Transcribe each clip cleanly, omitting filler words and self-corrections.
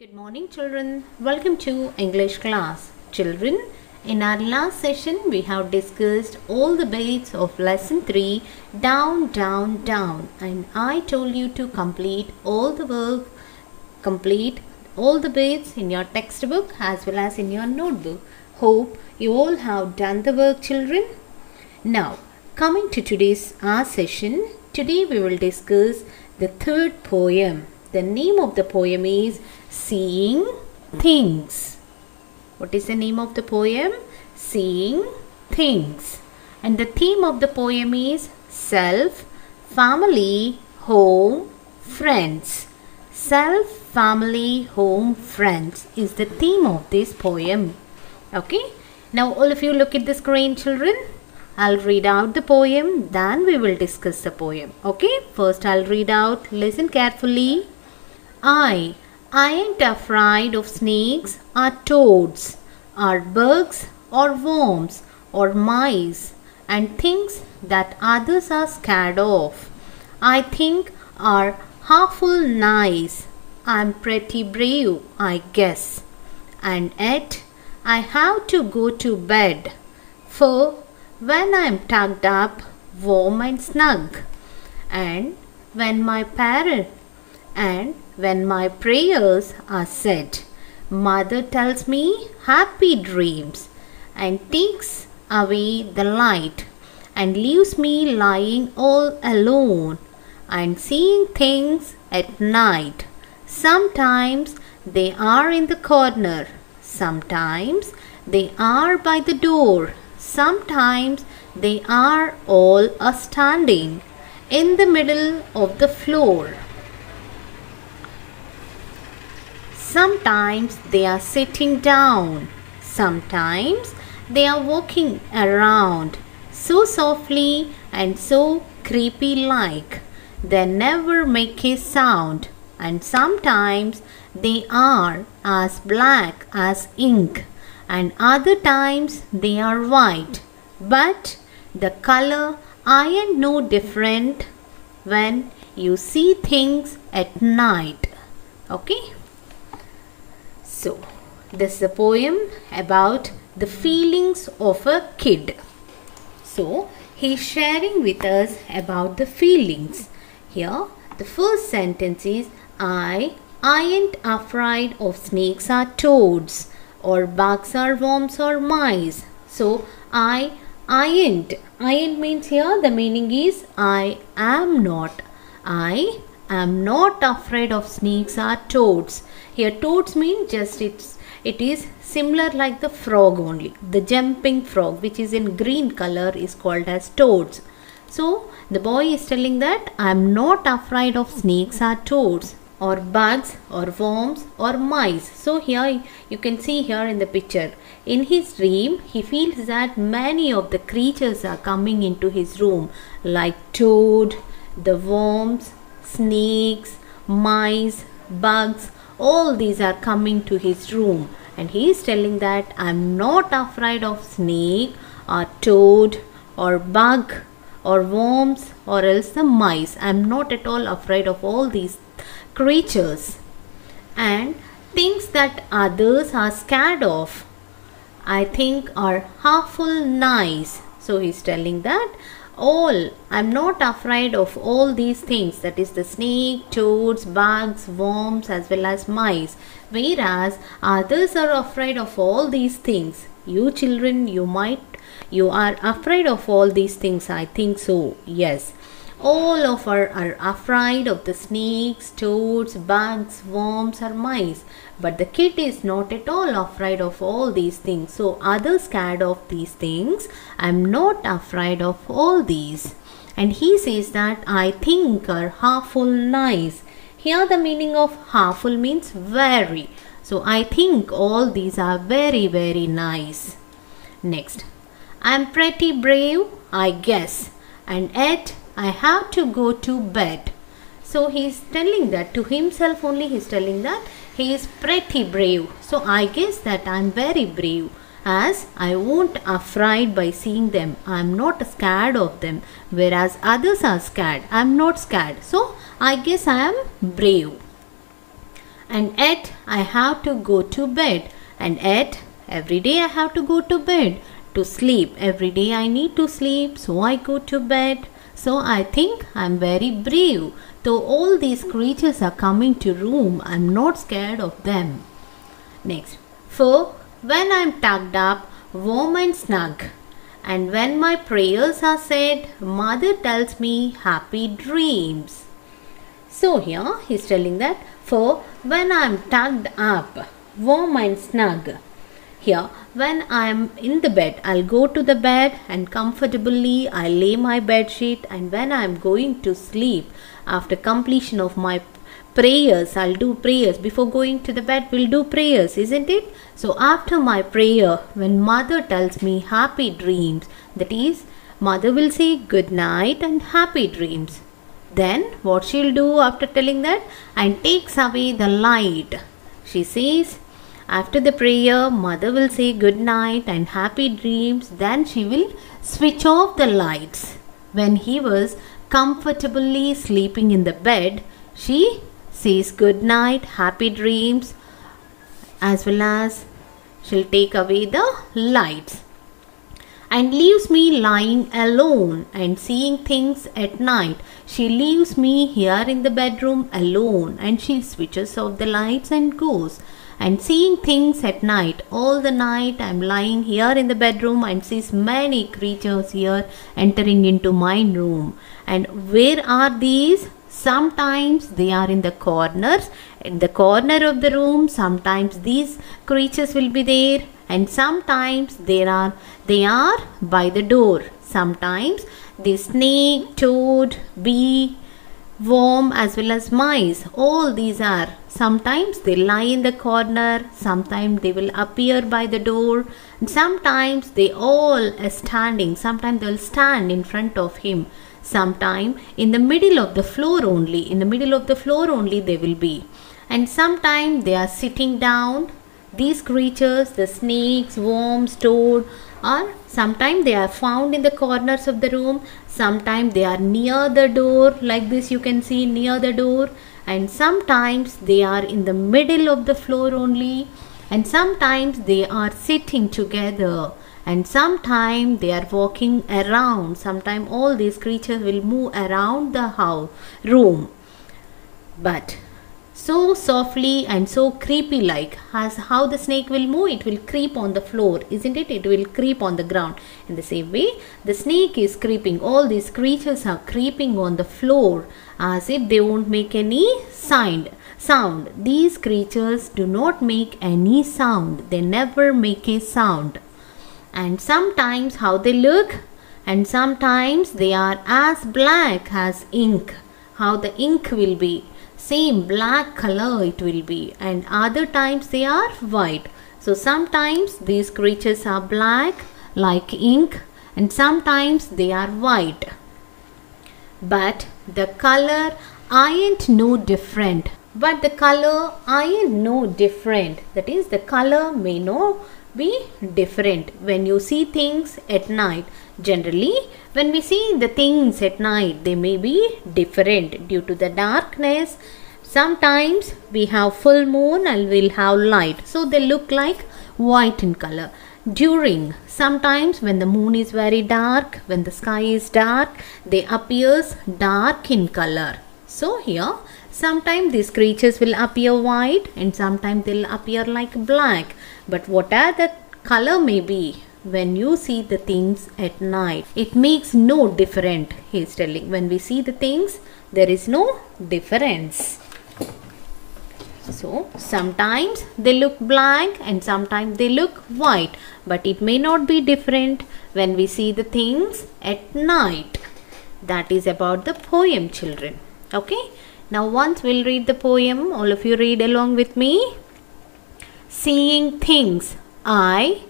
Good morning, children. Welcome to English class. Children, in our last session, we have discussed all the bits of lesson 3 down, down, down. And I told you to complete all the work, complete all the bits in your textbook as well as in your notebook. Hope you all have done the work, children. Now, coming to today's our session, today we will discuss the third poem. The name of the poem is Seeing Things. What is the name of the poem? Seeing Things. And the theme of the poem is self, family, home, friends. Self, family, home, friends is the theme of this poem. Okay. Now all of you look at the screen, children. I'll read out the poem, then we will discuss the poem. Okay. First I'll read out. Listen carefully. I ain't afraid of snakes or toads or bugs or worms or mice and things that others are scared of. I think are half-full nice. I'm pretty brave, I guess. And yet I have to go to bed, for when I'm tucked up, warm and snug, and when my prayers are said, Mother tells me happy dreams and takes away the light and leaves me lying all alone and seeing things at night. Sometimes they are in the corner, sometimes they are by the door, sometimes they are all standing in the middle of the floor. Sometimes they are sitting down, sometimes they are walking around so softly and so creepy like they never make a sound, and sometimes they are as black as ink and other times they are white, but the color ain't no different when you see things at night. Okay. So, this is a poem about the feelings of a kid. So, he is sharing with us about the feelings. Here, the first sentence is, I ain't afraid of snakes or toads or bugs or worms or mice. So, I ain't. Ain't means here the meaning is I am not. I am not afraid of snakes or toads. Here toads mean just it is similar like the frog only. The jumping frog which is in green color is called as toads. So the boy is telling that I am not afraid of snakes or toads or bugs or worms or mice. So here you can see here in the picture. In his dream he feels that many of the creatures are coming into his room like toad, the worms, snakes, mice, bugs, all these are coming to his room and he is telling that I am not afraid of snake or toad or bug or worms or else the mice. I am not at all afraid of all these creatures and things that others are scared of I think are half-full nice. So he is telling that I'm not afraid of all these things, that is the snake, toads, bugs, worms as well as mice, whereas others are afraid of all these things. You children, you are afraid of all these things, I think so. Yes, all of us are afraid of the snakes, toads, bugs, worms or mice, but the kid is not at all afraid of all these things. So others scared of these things, I am not afraid of all these. And he says that I think are half-full nice. Here the meaning of half-full means very. So I think all these are very, very nice. Next, I am pretty brave, I guess, and yet I have to go to bed. So he is telling that to himself only, he is telling that he is pretty brave. So I guess that I am very brave as I won't afraid by seeing them. I am not scared of them, whereas others are scared. I am not scared. So I guess I am brave. and yet I have to go to bed, and yet every day I have to go to bed to sleep. Every day I need to sleep, so I go to bed. So I think I'm very brave. Though all these creatures are coming to room, I'm not scared of them. Next, for when I'm tucked up, warm and snug, and when my prayers are said, mother tells me happy dreams. So here he's telling that for when I'm tucked up, warm and snug. Here, when I'm in the bed, I'll go to the bed and comfortably I'll lay my bed sheet, and when I'm going to sleep, after completion of my prayers, I'll do prayers. Before going to the bed, we'll do prayers, isn't it? So after my prayer, when mother tells me happy dreams, that is, mother will say good night and happy dreams. Then what she'll do after telling that? And takes away the light. She says, after the prayer, mother will say good night and happy dreams. Then she will switch off the lights. When he was comfortably sleeping in the bed, she says good night, happy dreams, as well as she'll take away the lights and leaves me lying alone and seeing things at night. She leaves me here in the bedroom alone, and she switches off the lights and goes. And seeing things at night, all the night I'm lying here in the bedroom and sees many creatures here entering into my room. And where are these? Sometimes they are in the corners, in the corner of the room. Sometimes these creatures will be there, and sometimes they are by the door. Sometimes the snake, toad, bee, worm, as well as mice, all these are. Sometimes they lie in the corner, sometimes they will appear by the door, and sometimes they all are standing. Sometimes they will stand in front of him. Sometime in the middle of the floor only, they will be. And sometimes they are sitting down. These creatures, the snakes, worms, toad, or sometimes they are found in the corners of the room. Sometimes they are near the door, like this you can see near the door. And sometimes they are in the middle of the floor only. And sometimes they are sitting together. And sometimes they are walking around. Sometimes all these creatures will move around the room. But so softly and so creepy like, as how the snake will move, it will creep on the floor, isn't it? It will creep on the ground. In the same way, the snake is creeping. All these creatures are creeping on the floor as if they won't make any sound. These creatures do not make any sound. They never make a sound. And sometimes how they look, and sometimes they are as black as ink. How the ink will be, same black color it will be, and other times they are white. So sometimes these creatures are black like ink, and sometimes they are white. But the color ain't no different. That is, the color may not be different when you see things at night. Generally, when we see the things at night, they may be different due to the darkness. Sometimes we have full moon and we'll have light, so they look like white in color. Sometimes when the moon is very dark, when the sky is dark, they appears dark in color. So here, sometimes these creatures will appear white and sometimes they'll appear like black. But whatever the color may be, when you see the things at night, it makes no difference, he is telling. When we see the things, there is no difference. So, sometimes they look black and sometimes they look white. But it may not be different when we see the things at night. That is about the poem, children. Okay? Now once we'll read the poem. All of you read along with me. Seeing things. I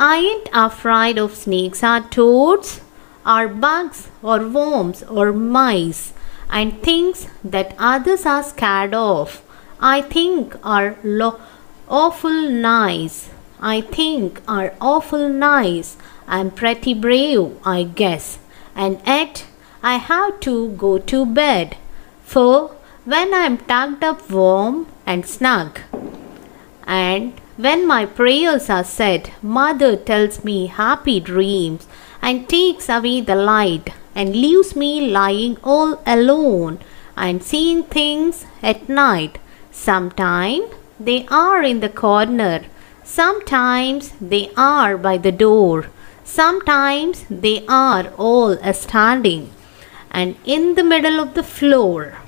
ain't afraid of snakes or toads or bugs or worms or mice and things that others are scared of. I think are awful nice. I'm pretty brave, I guess. And yet I have to go to bed. For when I am tucked up warm and snug. And when my prayers are said, Mother tells me happy dreams and takes away the light and leaves me lying all alone and seeing things at night. Sometimes they are in the corner, sometimes they are by the door, sometimes they are all standing and in the middle of the floor.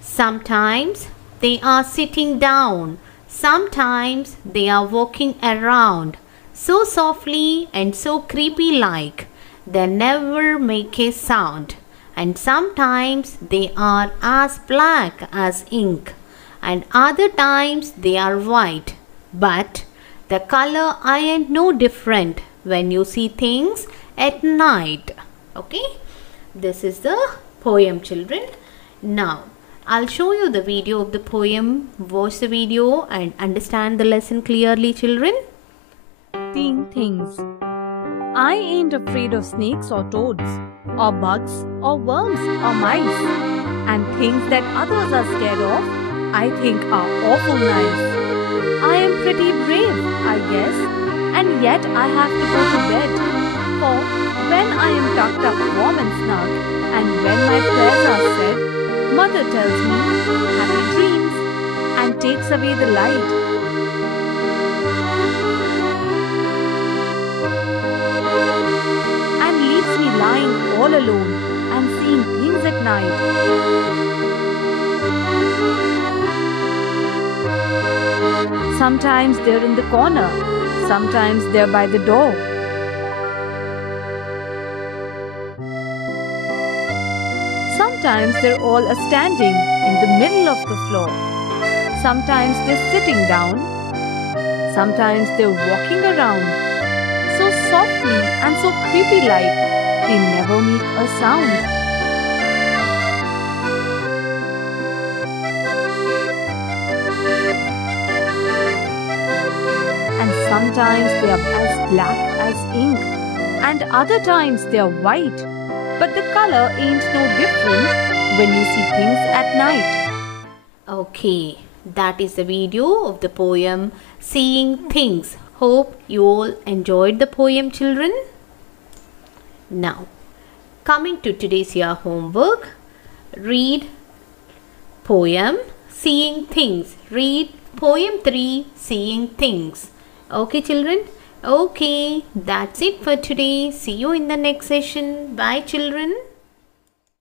Sometimes they are sitting down, sometimes they are walking around, so softly and so creepy like, they never make a sound. And sometimes they are as black as ink, and other times they are white. But the color ain't no different when you see things at night. Okay, this is the poem, children. Now, I'll show you the video of the poem. Watch the video and understand the lesson clearly, children. Seeing things. I ain't afraid of snakes or toads, or bugs, or worms, or mice. And things that others are scared of, I think are awful nice. I am pretty brave, I guess, and yet I have to go to bed. For when I am tucked up warm and snug, and when my prayers are said, Mother tells me happy dreams and takes away the light. And leaves me lying all alone and seeing things at night. Sometimes they're in the corner, sometimes they're by the door. Sometimes they're all standing in the middle of the floor. Sometimes they're sitting down. Sometimes they're walking around. So softly and so creepy like, they never make a sound. And sometimes they are as black as ink, and other times they are white. But the color ain't no different when you see things at night. Okay, that is the video of the poem Seeing Things. Hope you all enjoyed the poem, children. Now, coming to today's year homework, read poem Seeing Things. Read poem 3 Seeing Things. Okay, children? Okay, that's it for today. See you in the next session. Bye, children.